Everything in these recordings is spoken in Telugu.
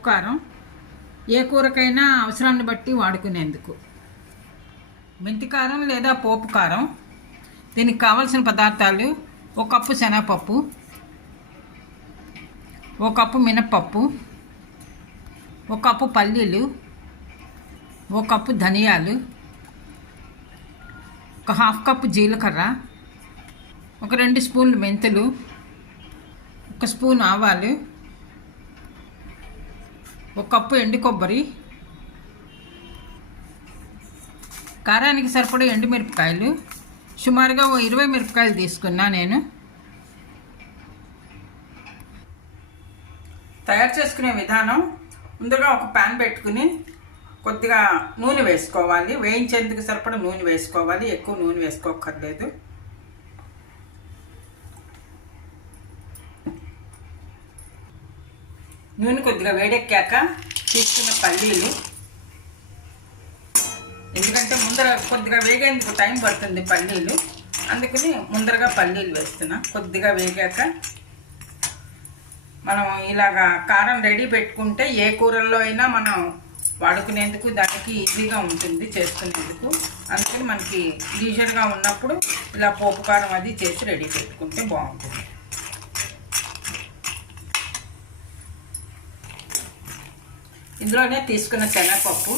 పప్పు కారం ఏ కూరకైనా అవసరాన్ని బట్టి వాడుకునేందుకు. మెంతి కారం లేదా పోపు కారం. దీనికి కావలసిన పదార్థాలు: 1 కప్పు శనగపప్పు, 1 కప్పు మినప్పప్పు, 1 కప్పు పల్లీలు, 1 కప్పు ధనియాలు, 1/2 కప్పు జీలకర్ర, 2 స్పూన్లు మెంతులు, 1 స్పూన్ ఆవాలు, 1 కప్పు ఎండు కొబ్బరి, కారానికి సరిపడే ఎండుమిరపకాయలు, సుమారుగా 20 మిరపకాయలు తీసుకున్నా నేను. తయారు చేసుకునే విధానం: ముందుగా ఒక ప్యాన్ పెట్టుకుని కొద్దిగా నూనె వేసుకోవాలి. వేయించేందుకు సరిపడా నూనె వేసుకోవాలి, ఎక్కువ నూనె వేసుకోకర్లేదు. నూనె కొద్దిగా వేడెక్కాక తీసుకున్న పల్లీలు, ఎందుకంటే ముందర కొద్దిగా వేగేందుకు టైం పడుతుంది పల్లీలు, అందుకని ముందరగా పల్లీలు వేస్తున్నా. కొద్దిగా వేగాక మనం ఇలాగా కారం రెడీ పెట్టుకుంటే ఏ కూరల్లో అయినా మనం వాడుకునేందుకు దానికి ఈజీగా ఉంటుంది చేసుకునేందుకు. అందుకని మనకి లీజర్గా ఉన్నప్పుడు ఇలా పోపు కారం అది చేసి రెడీ పెట్టుకుంటే బాగుంటుంది. ఇందులోనే తీసుకున్న శనగపప్పు,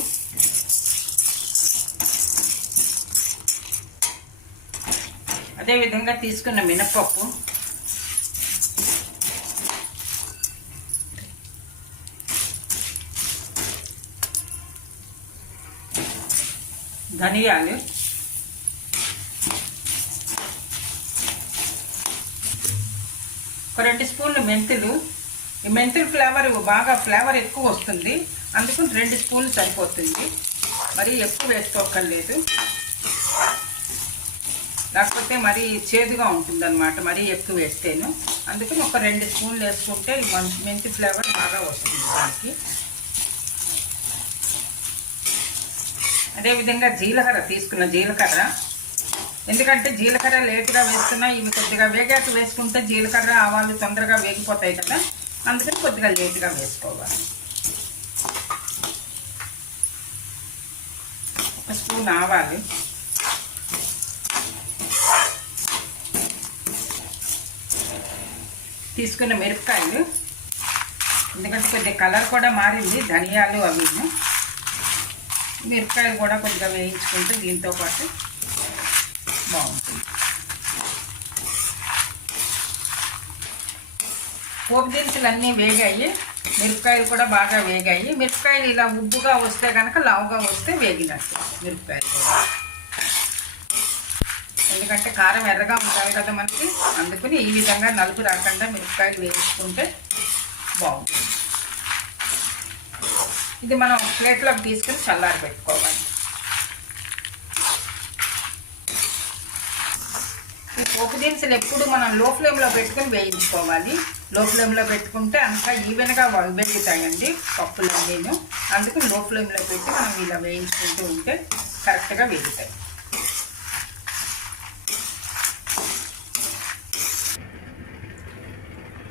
అదేవిధంగా తీసుకున్న మినప్పప్పు, ధనియాలు, ఒక 2 స్పూన్లు మెంతులు. ఈ మెంతుల ఫ్లేవర్ ఎక్కువ వస్తుంది, అందుకని 2 స్పూన్లు సరిపోతుంది. మరీ ఎక్కువ వేసుకోకర్లేదు, లేకపోతే మరీ చేదుగా ఉంటుంది అన్నమాట మరీ ఎక్కువ వేస్తేను. అందుకని ఒక 2 స్పూన్లు వేసుకుంటే మెంతి ఫ్లేవర్ బాగా వస్తుంది దానికి. అదేవిధంగా జీలకర్ర, తీసుకున్న జీలకర్ర, ఎందుకంటే జీలకర్ర లేటుగా వేస్తున్నా, ఇవి కొద్దిగా వేగాక వేసుకుంటే జీలకర్ర ఆవాలు తొందరగా వేగిపోతాయి కదా, అందుకని కొద్దిగా లేటుగా వేసుకోవాలి. 1 స్పూన్ ఆవాలు, తీసుకున్న మిరపకాయలు, ఎందుకంటే కొద్దిగా కలర్ కూడా మారింది ధనియాలు అవిను. మిరపకాయలు కూడా కొద్దిగా వేయించుకుంటే దీంతో పాటు బాగుంటుంది. పోపు దినుసులు అన్నీ వేగాయి, మిరపకాయలు కూడా బాగా వేగాయి. మిరపకాయలు ఇలా ఉబ్బుగా వస్తే కనుక లావుగా వస్తే వేగినట్టు మిరపకాయలు కూడా, ఎందుకంటే కారం ఎర్రగా ఉండాలి కదా మనకి, అందుకని ఈ విధంగా నలుపు రాకుండా మిరపకాయలు వేయించుకుంటే బాగుంటుంది. ఇది మనం ప్లేట్లోకి తీసుకుని చల్లారి పెట్టుకోవాలి. ఈ పోపు దినుసులు ఎప్పుడు మనం లో ఫ్లేమ్లో పెట్టుకుని వేయించుకోవాలి. లో ఫ్లేమ్లో పెట్టుకుంటే అంతా ఈవెన్గా వేగుతాయండి పప్పులన్నీను. అందుకు లో ఫ్లేమ్లో పెట్టి మనం ఇలా వేయించుకుంటూ ఉంటే కరెక్ట్గా వేగుతాయి.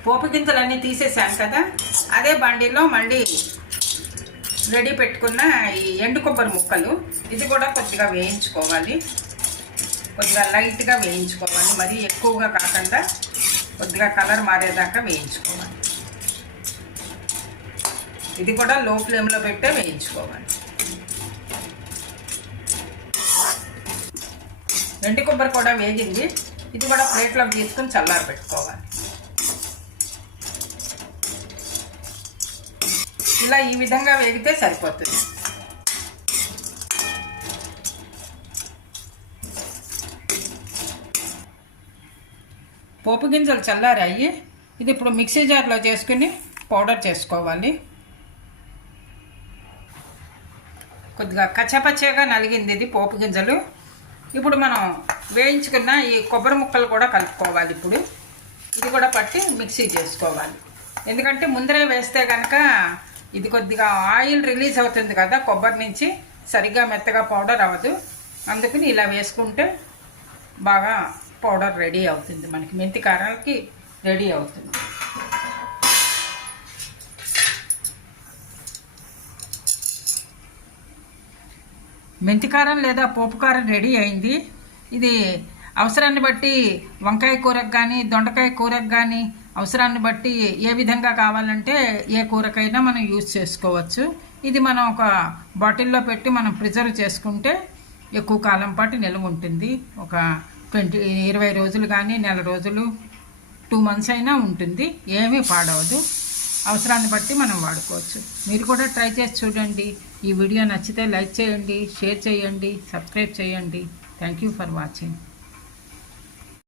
పోపు గింజలన్నీ తీసేసాను కదా, అదే బండిలో మళ్ళీ రెడీ పెట్టుకున్న ఈ ఎండు కొబ్బరి ముక్కలు, ఇది కూడా కొద్దిగా వేయించుకోవాలి. కొద్దిగా లైట్గా వేయించుకోవాలి, మరీ ఎక్కువగా కాకుండా కొద్దిగా కలర్ మారేదాకా వేయించుకోవాలి. ఇది కూడా లో ఫ్లేమ్లో పెట్టే వేయించుకోవాలి. ఎండు కొబ్బరి కూడా వేగింది, ఇది కూడా ప్లేట్లోకి తీసుకుని చల్లారి పెట్టుకోవాలి. ఇలా ఈ విధంగా వేగితే సరిపోతుంది. పోపు గింజలు చల్లారాయి, ఇది ఇప్పుడు మిక్సీ జార్లో చేసుకుని పౌడర్ చేసుకోవాలి. కొద్దిగా కచ్చాపచ్చాగా నలిగింది ఇది పోపు గింజలు. ఇప్పుడు మనం వేయించుకున్న ఈ కొబ్బరి ముక్కలు కూడా కలుపుకోవాలి. ఇప్పుడు ఇది కూడా పట్టి మిక్సీ చేసుకోవాలి, ఎందుకంటే ముందరే వేస్తే కనుక ఇది కొద్దిగా ఆయిల్ రిలీజ్ అవుతుంది కదా కొబ్బరి నుంచి, సరిగ్గా మెత్తగా పౌడర్ అవ్వదు. అందుకని ఇలా వేసుకుంటే బాగా పౌడర్ రెడీ అవుతుంది, మనకి మెంతి కారాలకి రెడీ అవుతుంది. మెంతికారం లేదా పోపు కారం రెడీ అయింది. ఇది అవసరాన్ని బట్టి వంకాయ కూరకు కానీ దొండకాయ కూరకు కానీ అవసరాన్ని బట్టి ఏ విధంగా కావాలంటే ఏ కూరకైనా మనం యూజ్ చేసుకోవచ్చు. ఇది మనం ఒక బాటిల్లో పెట్టి మనం ప్రిజర్వ్ చేసుకుంటే ఎక్కువ కాలం పాటు నిల్వ ఉంటుంది. ఒక 20 రోజులు కానీ నెల రోజులు 2 months అయినా ఉంటుంది. ఏమీ పాడవదు. అవసరాన్ని బట్టి మనం వాడుకోవచ్చు. మీరు కూడా ట్రై చేసి చూడండి. ఈ వీడియో నచ్చితే లైక్ చేయండి, షేర్ చేయండి, సబ్స్క్రైబ్ చేయండి. Thank you for watching.